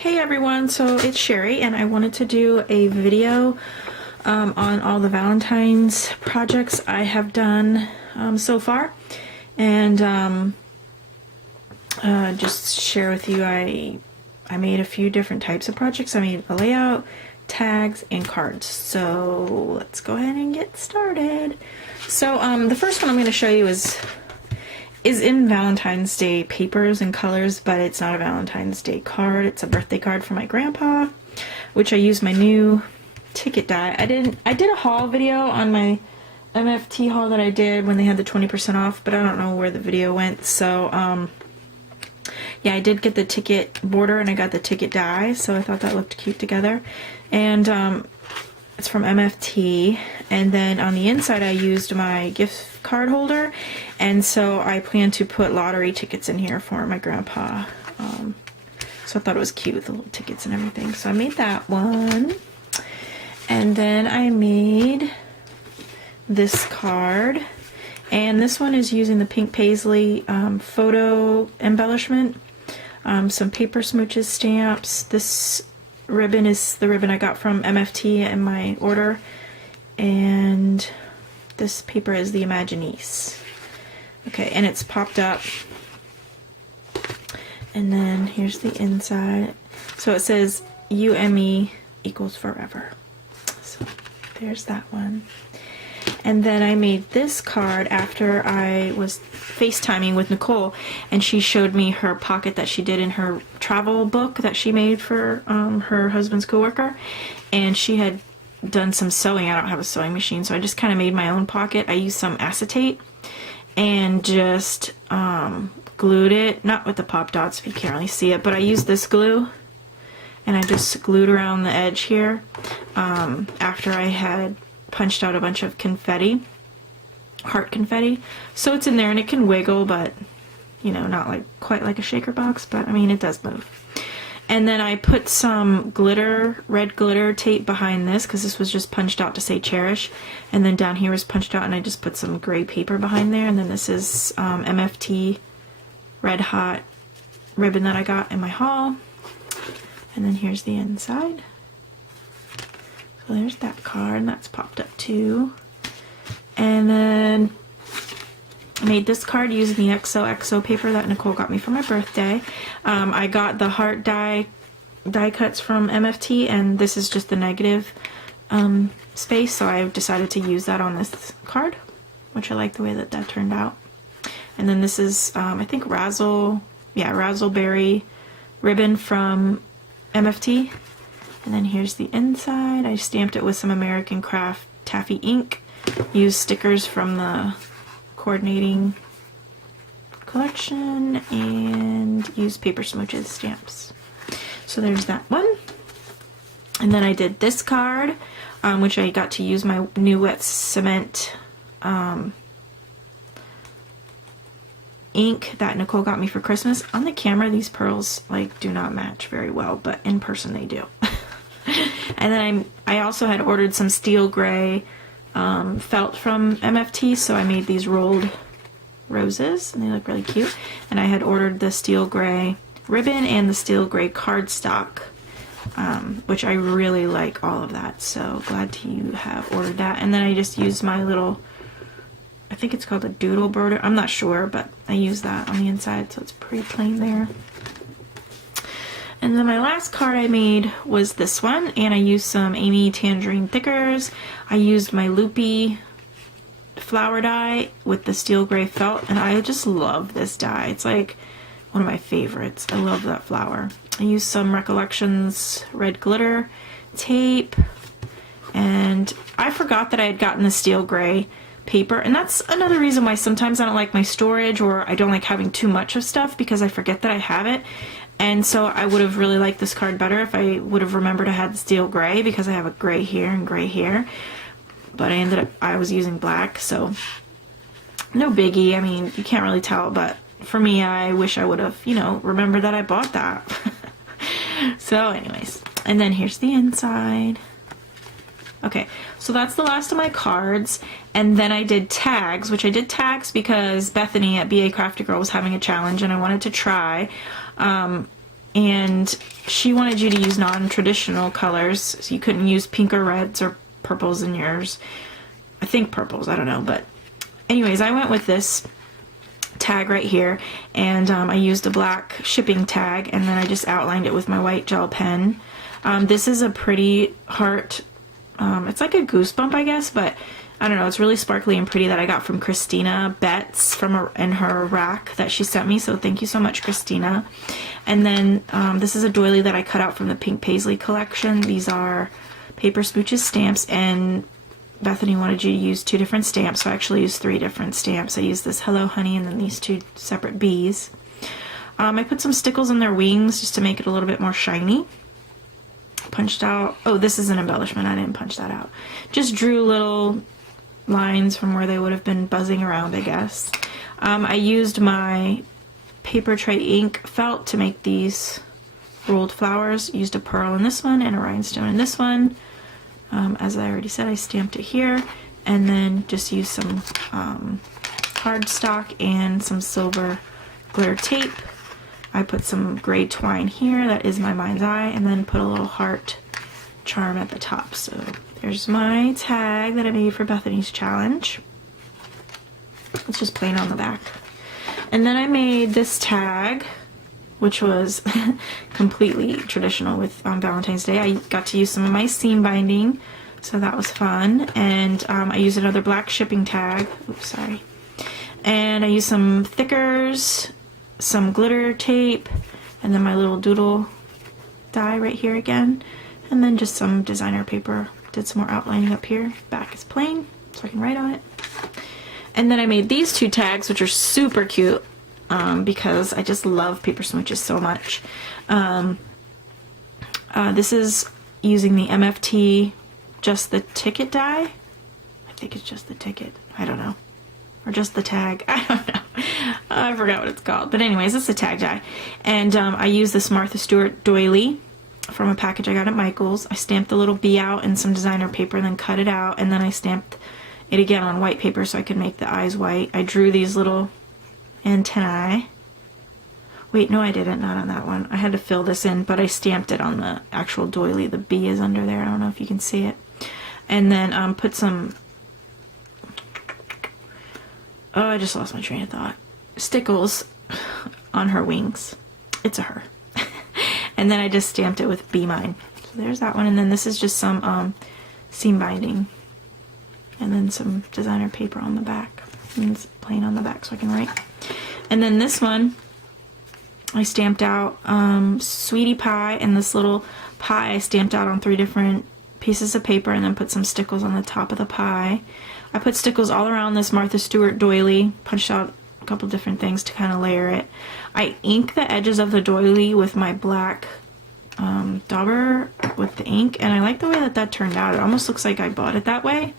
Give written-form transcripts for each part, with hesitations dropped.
Hey everyone, so it's Sherry and I wanted to do a video on all the Valentine's projects I have done so far, and just share with you I made a few different types of projects. I made a layout, tags, and cards. So let's go ahead and get started. So the first one I'm going to show you is in Valentine's Day papers and colors, but it's not a Valentine's Day card. It's a birthday card for my grandpa, which I used my new ticket die. I did a haul video on my MFT haul that I did when they had the 20% off, but I don't know where the video went. So yeah, I did get the ticket border and I got the ticket die, so I thought that looked cute together. And it's from MFT, and then on the inside I used my gift card holder, and so I plan to put lottery tickets in here for my grandpa. So I thought it was cute with the little tickets and everything, so I made that one. And then I made this card, and this one is using the pink paisley photo embellishment, some paper smooches stamps. This ribbon is the ribbon I got from MFT in my order, and this paper is the Imaginease. Okay, and it's popped up, and then here's the inside. So it says you and me equals forever. So there's that one. And then I made this card after I was FaceTiming with Nicole, and she showed me her pocket that she did in her travel book that she made for her husband's coworker, and she had done some sewing. I don't have a sewing machine, so I just kind of made my own pocket. I used some acetate and just glued it, not with the pop dots if you can't really see it, but I used this glue and I just glued around the edge here after I had punched out a bunch of confetti, heart confetti. So it's in there and it can wiggle, but you know, not like quite like a shaker box, but I mean it does move. And then I put some glitter, red glitter tape behind this because this was just punched out to say cherish, and then down here was punched out and I just put some gray paper behind there. And then this is MFT red hot ribbon that I got in my haul, and then here's the inside. So there's that card, and that's popped up too. And then I made this card using the XOXO paper that Nicole got me for my birthday. I got the heart die cuts from MFT, and this is just the negative space, so I decided to use that on this card, which I like the way that that turned out. And then this is, I think Razzleberry ribbon from MFT. And then here's the inside. I stamped it with some American Craft taffy ink. Used stickers from the coordinating collection and used paper smooches stamps. So there's that one. And then I did this card, which I got to use my new wet cement ink that Nicole got me for Christmas. On the camera these pearls like do not match very well, but in person they do. And then I also had ordered some steel gray felt from MFT, so I made these rolled roses and they look really cute. And I had ordered the steel gray ribbon and the steel gray cardstock, which I really like all of that, so glad to have ordered that. And then I just used my little, I think it's called a doodle bird, I'm not sure, but I used that on the inside, so it's pretty plain there. And then my last card I made was this one, and I used some Amy Tangerine thickers. I used my loopy flower die with the steel gray felt, and I just love this die. It's like one of my favorites. I love that flower. I used some Recollections red glitter tape, and I forgot that I had gotten the steel gray paper, and that's another reason why sometimes I don't like my storage, or I don't like having too much of stuff, because I forget that I have it. And so I would have really liked this card better if I would have remembered I had the steel gray, because I have a gray here and gray here. But I was using black, so no biggie. I mean, you can't really tell, but for me, I wish I would have, you know, remembered that I bought that. So anyways, and then here's the inside. Okay, so that's the last of my cards, and then I did tags, which I did tags because Bethany at BAcraftygirl was having a challenge and I wanted to try. and she wanted you to use non-traditional colors, so you couldn't use pink or reds or purples in yours. I think purples, I don't know, but anyways, I went with this tag right here, and I used a black shipping tag, and then I just outlined it with my white gel pen. This is a pretty heart, it's like a goosebump, I guess, but I don't know, it's really sparkly and pretty, that I got from Christina Betts in her rack that she sent me, so thank you so much, Christina. And then this is a doily that I cut out from the Pink Paisley collection. These are Paper Smooches stamps, and Bethany wanted you to use 2 different stamps, so I actually used 3 different stamps. I used this Hello Honey and then these 2 separate bees. I put some stickles in their wings just to make it a little bit more shiny. Punched out, oh, this is an embellishment, I didn't punch that out. Just drew little lines from where they would have been buzzing around, I guess. I used my paper tray ink felt to make these rolled flowers. Used a pearl in this one and a rhinestone in this one. As I already said, I stamped it here, and then just used some cardstock and some silver glitter tape. I put some gray twine here, that is my mind's eye, and then put a little heart charm at the top. So there's my tag that I made for Bethany's challenge. It's just plain on the back. And then I made this tag, which was completely traditional with Valentine's Day. I got to use some of my seam binding, so that was fun. And I used another black shipping tag. Oops, sorry. And I used some thickers, some glitter tape, and then my little doodle die right here again. And then just some designer paper. Did some more outlining up here. Back is plain, so I can write on it. And then I made these 2 tags, which are super cute, because I just love paper smooches so much. This is using the MFT Just the Ticket die. I think it's just the ticket. I don't know. Or just the tag. I don't know. I forgot what it's called. But anyways, it's a tag die. And I used this Martha Stewart doily from a package I got at Michael's. I stamped the little bee out in some designer paper and then cut it out, and then I stamped it again on white paper so I could make the eyes white. I drew these little antennae. Wait, no I didn't, not on that one. I had to fill this in, but I stamped it on the actual doily. The bee is under there. I don't know if you can see it. And then put some, oh, I just lost my train of thought. Stickles on her wings. It's a her. And then I just stamped it with Be Mine. So there's that one. And then this is just some seam binding. And then some designer paper on the back. And it's plain on the back so I can write. And then this one, I stamped out Sweetie Pie, and this little pie I stamped out on 3 different pieces of paper and then put some stickles on the top of the pie. I put stickles all around this Martha Stewart doily, punched out a couple different things to kind of layer it. I inked the edges of the doily with my black dauber with the ink, and I like the way that that turned out. It almost looks like I bought it that way,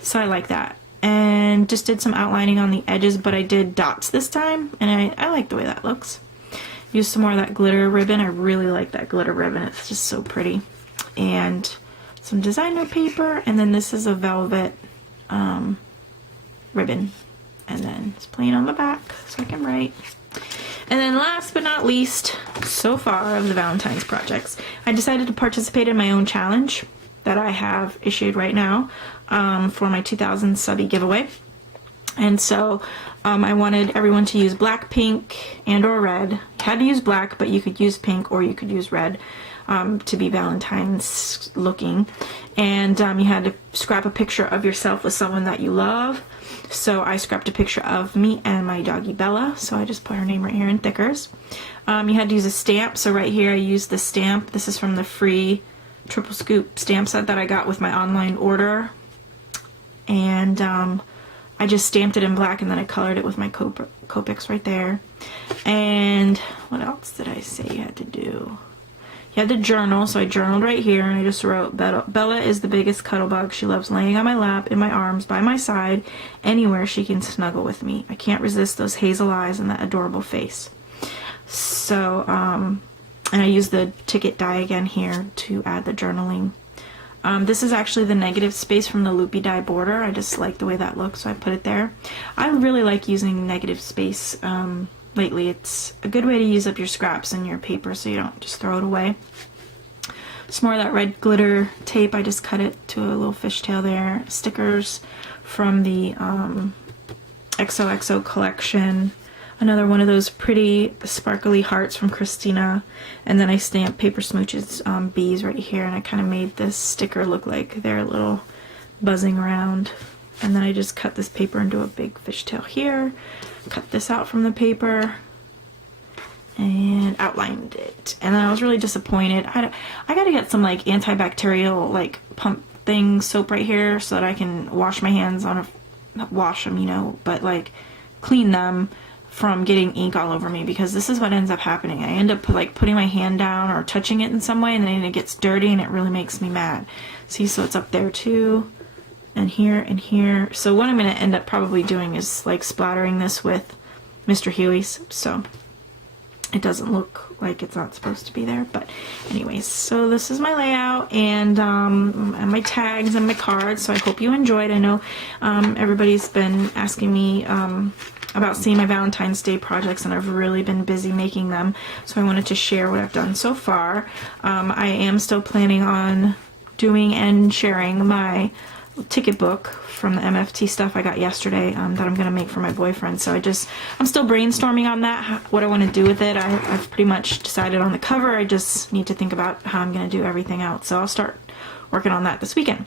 so I like that. And just did some outlining on the edges, but I did dots this time, and I like the way that looks. Used some more of that glitter ribbon. I really like that glitter ribbon. It's just so pretty. And some designer paper, and then this is a velvet ribbon. And then it's plain on the back, so I can write. And then last but not least, so far of the Valentine's projects, I decided to participate in my own challenge that I have issued right now for my 2000 subby giveaway. And so I wanted everyone to use black, pink, and or red. You had to use black, but you could use pink or you could use red to be Valentine's looking. And you had to scrap a picture of yourself with someone that you love. So I scrapped a picture of me and my doggy Bella. So I just put her name right here in thickers. You had to use a stamp. So right here I used the stamp. This is from the free triple scoop stamp set that I got with my online order. And I just stamped it in black and then I colored it with my Copics right there. And what else did I say you had to do? You had to journal, so I journaled right here and I just wrote, Bella is the biggest cuddle bug. She loves laying on my lap, in my arms, by my side, anywhere she can snuggle with me. I can't resist those hazel eyes and that adorable face. So, and I used the ticket die again here to add the journaling. This is actually the negative space from the loopy die border. I just like the way that looks, so I put it there. I really like using negative space lately. It's a good way to use up your scraps and your paper so you don't just throw it away. Some more of that red glitter tape. I just cut it to a little fishtail there. Stickers from the XOXO collection. Another one of those pretty sparkly hearts from Christina. And then I stamped Paper Smooch's bees right here, and I kind of made this sticker look like they're a little buzzing around. And then I just cut this paper into a big fishtail here. Cut this out from the paper and outlined it. And then I was really disappointed. I gotta get some like antibacterial like pump thing soap right here so that I can wash my hands on not wash them, you know, but like clean them from getting ink all over me, because this is what ends up happening. I end up like putting my hand down or touching it in some way, and then it gets dirty and it really makes me mad. See, so it's up there too, and here and here. So what I'm going to end up probably doing is like splattering this with Mr. Huey's, so it doesn't look like it's not supposed to be there. But anyways, so this is my layout and my tags and my cards. So I hope you enjoyed. I know everybody's been asking me about seeing my Valentine's Day projects, and I've really been busy making them, so I wanted to share what I've done so far. I am still planning on doing and sharing my ticket book from the MFT stuff I got yesterday that I'm going to make for my boyfriend. So I'm still brainstorming on that, what I want to do with it. I've pretty much decided on the cover. I just need to think about how I'm going to do everything else. So I'll start working on that this weekend.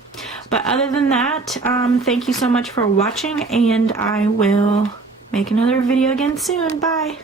But other than that, thank you so much for watching, and I will make another video again soon. Bye!